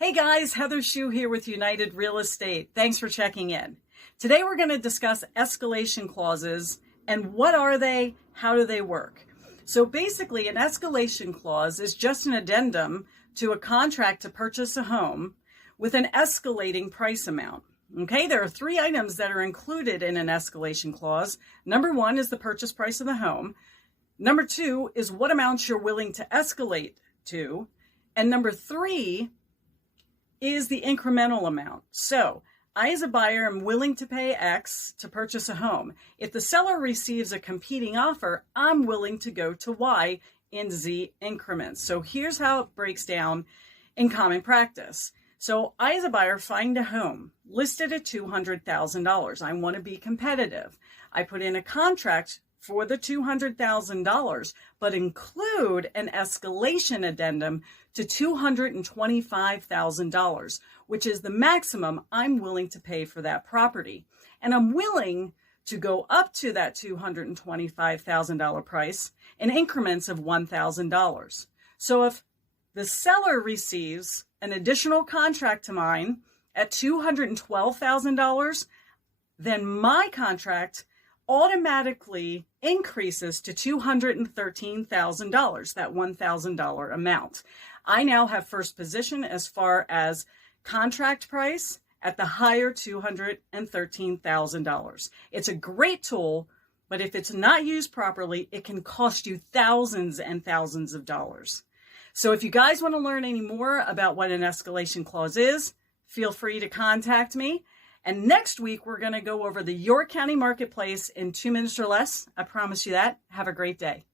Hey guys, Heather Shue here with United Real Estate. Thanks for checking in. Today we're going to discuss escalation clauses and what are they, how do they work. So basically an escalation clause is just an addendum to a contract to purchase a home with an escalating price amount. Okay, there are three items that are included in an escalation clause. Number one is the purchase price of the home. Number two is what amounts you're willing to escalate to. And number three is the incremental amount. So I, as a buyer, am willing to pay X to purchase a home. If the seller receives a competing offer, I'm willing to go to Y in Z increments. So here's how it breaks down in common practice. So I, as a buyer, find a home listed at $200,000. I want to be competitive. I put in a contract for the $200,000, but include an escalation addendum to $225,000, which is the maximum I'm willing to pay for that property. And I'm willing to go up to that $225,000 price in increments of $1,000. So if the seller receives an additional contract to mine at $212,000, then my contract automatically increases to $213,000, that $1,000 amount. I now have first position as far as contract price at the higher $213,000. It's a great tool, but if it's not used properly, it can cost you thousands and thousands of dollars. So if you guys want to learn any more about what an escalation clause is, feel free to contact me. And next week, we're going to go over the York County Marketplace in 2 minutes or less. I promise you that. Have a great day.